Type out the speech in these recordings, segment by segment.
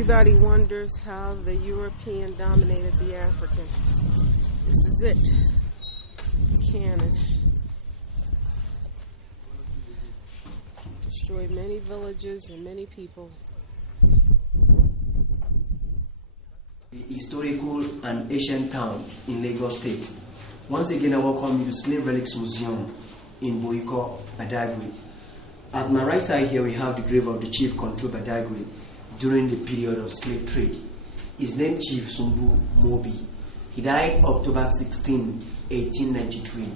Everybody wonders how the European dominated the African. This is it. Cannon. Destroyed many villages and many people. The historical and ancient town in Lagos State. Once again, I welcome you to Slave Relics Museum in Boiko, Badagary. At my right side here, we have the grave of the Chief Control Badagary during the period of slave trade. His name Chief Sumbu Mobi. He died October 16, 1893.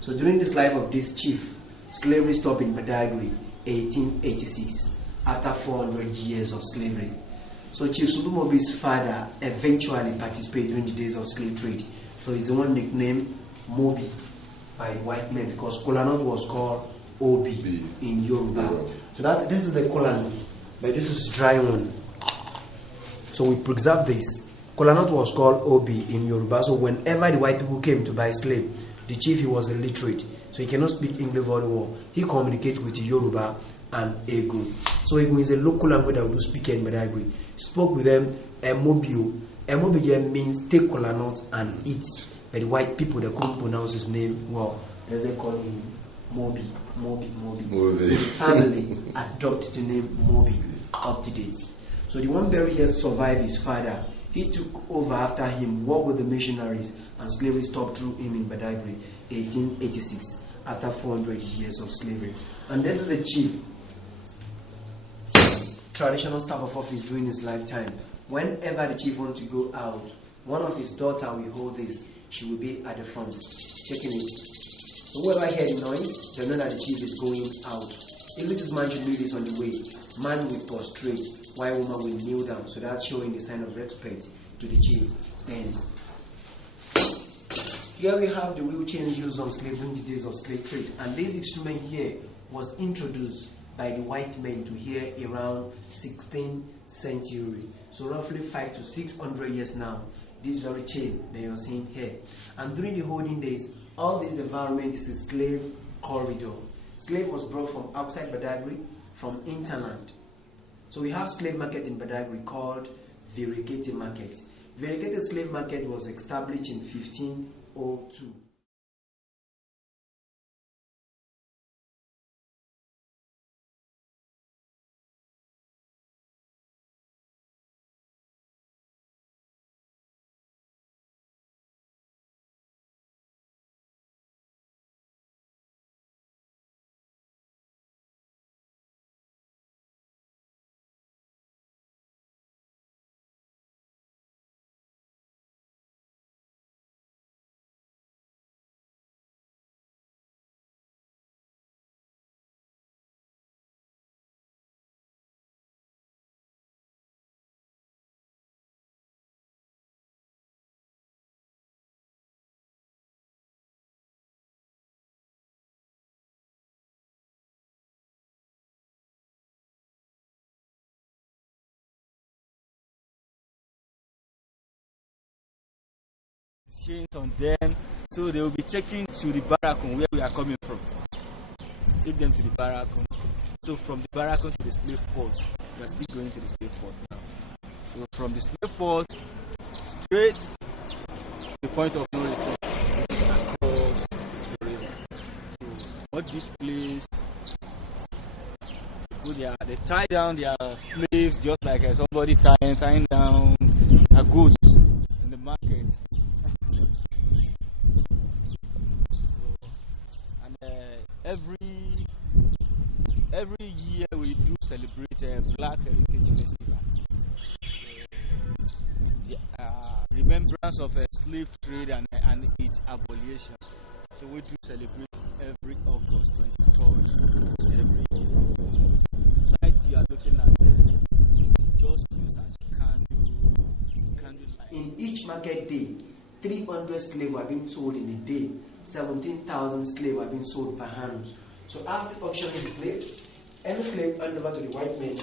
So during this life of this chief, slavery stopped in Badagary 1886 after 400 years of slavery. So Chief Sumbu Mobi's father eventually participated during the days of slave trade. So he's the one nicknamed Mobi by white men because Kolanut was called Obi in Yoruba. So this is the Kolanut, but this is dry one. So we preserve this. Kolanut was called Obi in Yoruba. So whenever the white people came to buy slave, the chief, he was illiterate, so he cannot speak English very well. He communicates with Yoruba and Egun. So Egun is a local language that we do speak in Badagry. Spoke with them Emobio. Emobio means take Kolanut and eat. But the white people, they couldn't pronounce his name well. They call him Mobi. So the family adopted the name Mobi up to date. So the one buried here survived his father. He took over after him, worked with the missionaries, and slavery stopped through him in Badagry, 1886, after 400 years of slavery. And this is the chief, traditional staff of office during his lifetime. Whenever the chief wants to go out, one of his daughter will hold this. She will be at the front, checking it. So whoever heard the noise, they know that the chief is going out. If this man should leave this on the way, man will prostrate, while woman will kneel down. So that's showing the sign of respect to the chief. Then here we have the wheel chains used on slaves during the days of slave trade. And this instrument here was introduced by the white men to here around 16th century. So roughly 500 to 600 years now, this very chain that you're seeing here. And during the holding days, all this environment is a slave corridor. Slave was brought from outside Badagry, from interland. So we have slave market in Badagry called Variegated Market. Variegated slave market was established in 1502. Chains on them, so they will be checking to the barracoon where we are coming from. Take them to the barracoon. So from the barracoon to the slave port, we are still going to the slave port now. So from the slave port straight to the point of no return, which is across the river. So what this place, they tie down their slaves just like somebody tying down a goods in the market. Every year we do celebrate a Black Heritage Festival. The remembrance of a slave trade and its abolition. So we do celebrate it every August 23rd. Every year. The site you are looking at there is just used as candlelight. In each market day, 300 slaves were being sold in a day. 17,000 slaves were being sold per hand. So after auctioning the slave, any slave hand over to the white men,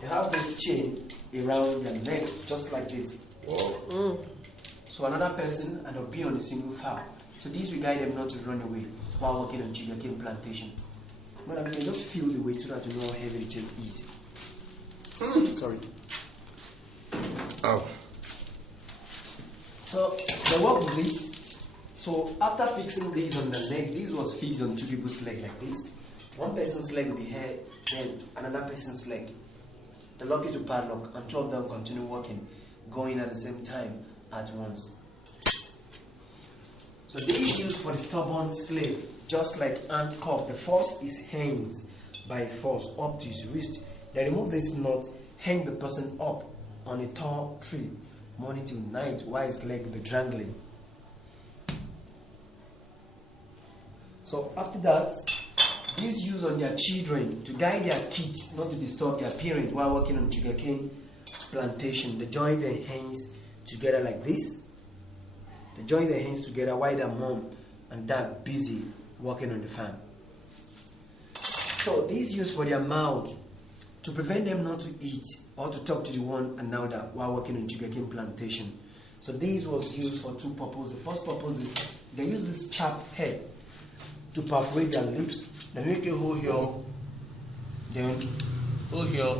they have this chain around their neck, just like this. So another person and they'll be on a single fowl. So these will guide them not to run away while working on sugarcane plantation. But I mean, just feel the weight so that you know how heavy the chain is. Sorry. Ow. So the work with this. So after fixing this on the leg, this was fixed on two people's leg like this. One person's leg will be here, then another person's leg. The lock it to padlock, and two of them continue working, going at the same time at once. So this is used for the stubborn slave, just like ant cuff. The first is hangs by force up to his wrist. They remove this knot, hang the person up on a tall tree, morning till night, while his leg will be dangling. So after that, this used on their children to guide their kids not to disturb their parents while working on sugarcane plantation. They join their hands together like this. They join their hands together while their mom and dad busy working on the farm. So this is used for their mouth to prevent them not to eat or to talk to the one another while working on sugarcane plantation. So this was used for two purposes. The first purpose is they use this sharp head to perforate their lips. They make a hole here, then hole here.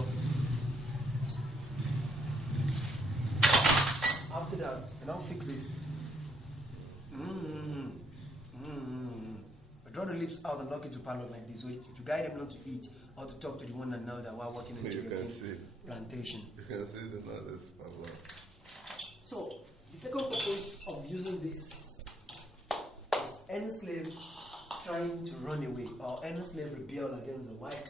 After that, they now fix this. Draw the lips out and lock it to padlock like this, so to guide them not to eat or to talk to the one another while working in sugarcane plantation. You can see the knowledge. So the second purpose of using this is any slave trying to run away or any slave rebel against the white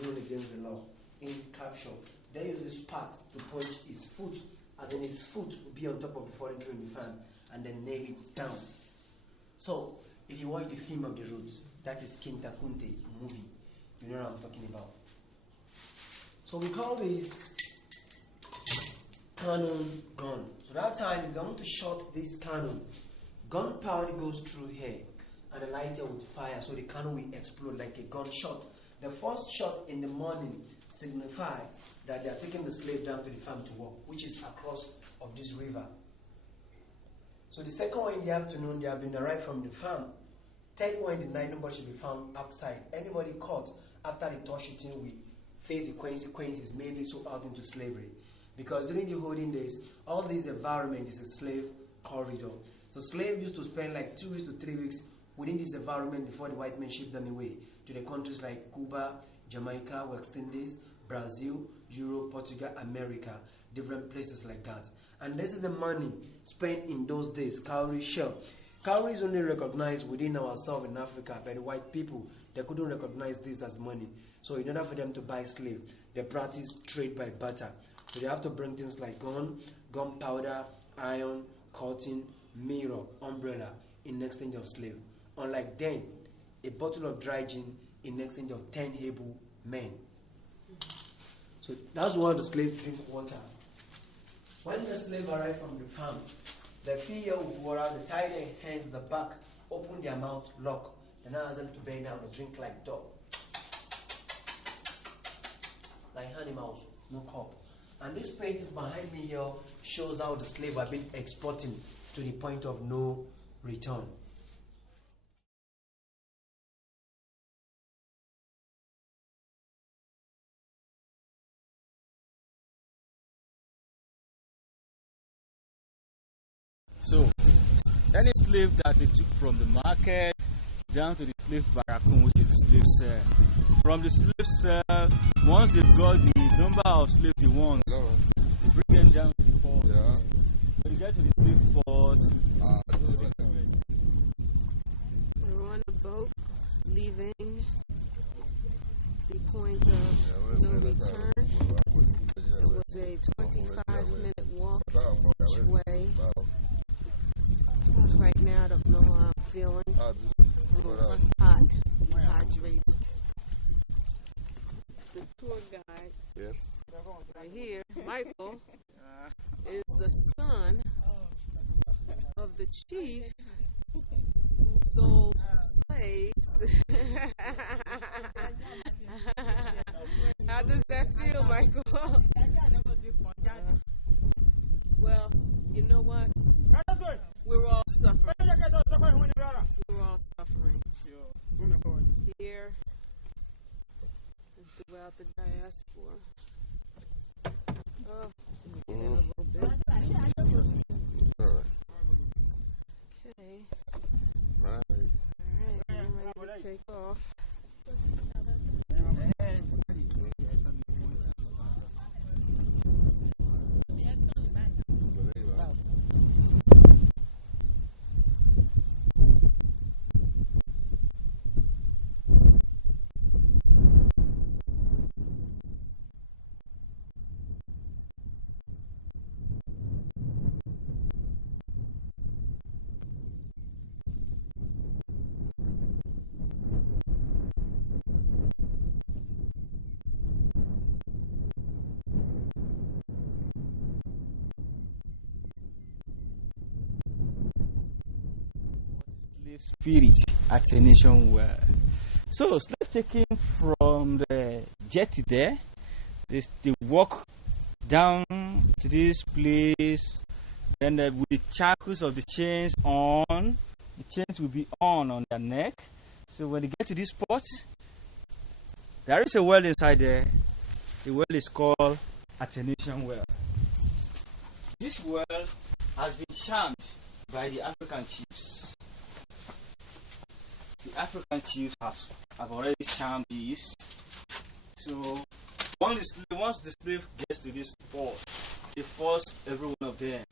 rule against the law in capture. They use this part to punch his foot, as in his foot will be on top of the fallen tree in the fan, and then nail it down. So if you watch the film of the root, that is Kinta Kunte movie, you know what I'm talking about. So we call this cannon gun. So that time, if you want to shot this cannon, gunpowder goes through here, and the lighter would fire, so the cannon will explode like a gunshot. The first shot in the morning signify that they are taking the slave down to the farm to work, which is across of this river. So the second one in the afternoon, they have been arrived from the farm. Third one in the night, nobody should be found outside. Anybody caught after the torch shooting will face the consequences, mainly sold out into slavery. Because during the holding days, all this environment is a slave corridor. So slaves used to spend like 2 weeks to 3 weeks within this environment before the white men shipped them away to the countries like Cuba, Jamaica, West Indies, Brazil, Europe, Portugal, America, different places like that. And this is the money spent in those days, cowrie shell. Cowrie is only recognized within ourselves in Africa by the white people. They couldn't recognize this as money. So in order for them to buy slave, they practice trade by barter. So they have to bring things like gunpowder, iron, cotton, mirror, umbrella in exchange of slave. Unlike then, a bottle of dry gin in exchange of 10 able men. So that's why the slaves drink water. When the slave arrived from the farm, they fill with water, they tie their hands in the back, open their mouth, lock, and now ask them to bend down and drink like dog. Like animals, no cup. And this page is behind me here shows how the slave have been exporting to the point of no return. So, any slave that they took from the market down to the slave barracoon, which is the slave cell. From the slave cell, once they've got the number of slaves they want, they bring them down to the port. Yeah. When you get to the slave port, We're on a boat leaving the point of no return. It was a 25-minute walk each way. Right now, I don't know how I'm feeling. Hot, dehydrated. The tour guide right here, Michael, is the son of the chief who sold slaves. How does that feel, Michael? Well, you know what? We're all suffering. We're all suffering. Here and throughout the diaspora. Oh, get in a little bit. All right. Okay. Right. Alright, we're ready to take off. Slave spirit at a nation where. So, slave taking from the jetty there, they walk down to this place, then with the shackles of the chains on, the chains will be on their neck. So, when they get to this spot, there is a well inside there. The well is called Athanasian Well. This well has been charmed by the African chiefs. The African chiefs have already charmed this. So once the slave gets to this spot, they force every one of them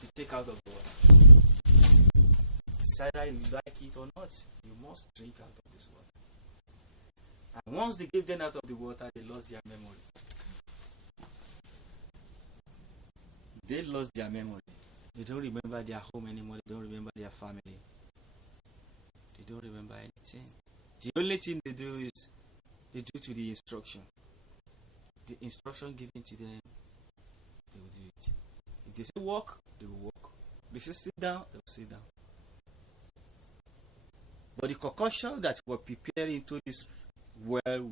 to take out of the water. It's either you like it or not, you must drink out of this water. And once they give them out of the water, they lost their memory. They lost their memory. They don't remember their home anymore. They don't remember their family. They don't remember anything. The only thing they do is they do to the instruction. The instruction given to them, they will do it. If they say walk, they will walk. If they say sit down, they will sit down. But the concoction that were prepared into this well,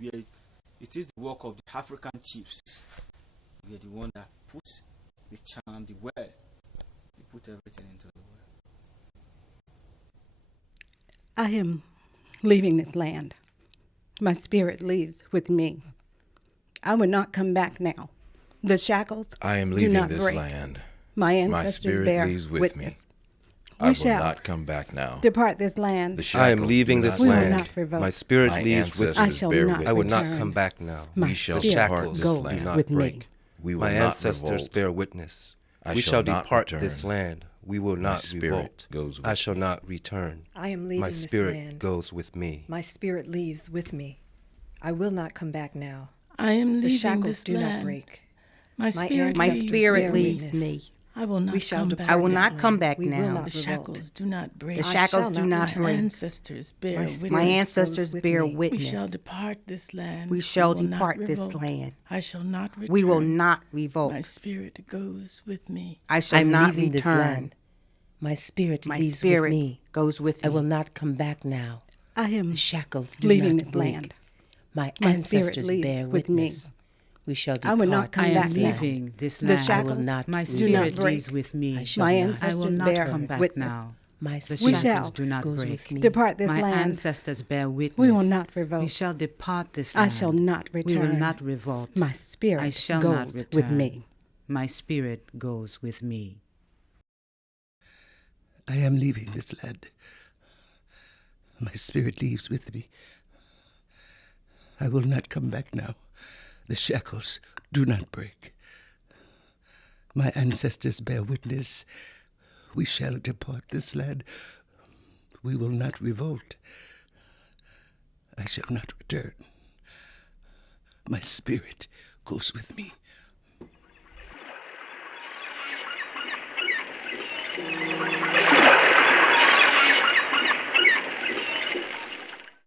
it is the work of the African chiefs. We are the one that puts the charm, the well. They put everything into the well. I am leaving this land. My spirit leaves with me. I will not come back now. The shackles I am do leaving not this break. land. My My ancestors spirit bear leaves with witness. me. I will shall not come back now. Depart this land. The I am shackles leaving do this not We will land. not revoke. My spirit My leaves with I me. ancestors shall bear not witness. I will not return. come back now. My We shall spirit depart this goes land. Do not with break. me. We will My not ancestors revolt. bear witness. I We shall shall not depart return. this land. We will My not spirit revolt. goes with I shall me. not return. I am leaving My this spirit land. goes with me. My spirit leaves with me. I will not come back now. I am The leaving shackles this do land. not break. My spirit, My leaves spirit me. leaves me. I will not We shall come depart back. I will this not land. come back We will now. not The revolt. shackles do not break. The I shackles shall do not not My return. break. ancestors bear My witness. spirit My goes ancestors with bear me. We shall witness. depart this land. We shall will not depart this revolt. land. I shall not return. We will not My revolt. spirit goes with me. I shall I'm not leaving this return. land. My spirit My leaves spirit with me. goes with I me. will not come back now. I am The shackles do leaving not this break. land. My My spirit ancestors leaves bear with me. witness. We shall I depart will not come I back am now. leaving this The land. I shackles will not My revolt. do not spirit break. leaves with me. I shall My not I will ancestors not bear come back witness. now. My The We spirit shall shackles do not goes break. with me. Depart this My land. ancestors bear witness. We will not revolt. We shall depart this I land. shall not We return. will not revolt. My spirit I shall goes not with return. me. My spirit goes with me. I am leaving this land. My spirit leaves with me. I will not come back now. The shackles do not break. My ancestors bear witness. We shall depart this land. We will not revolt. I shall not return. My spirit goes with me.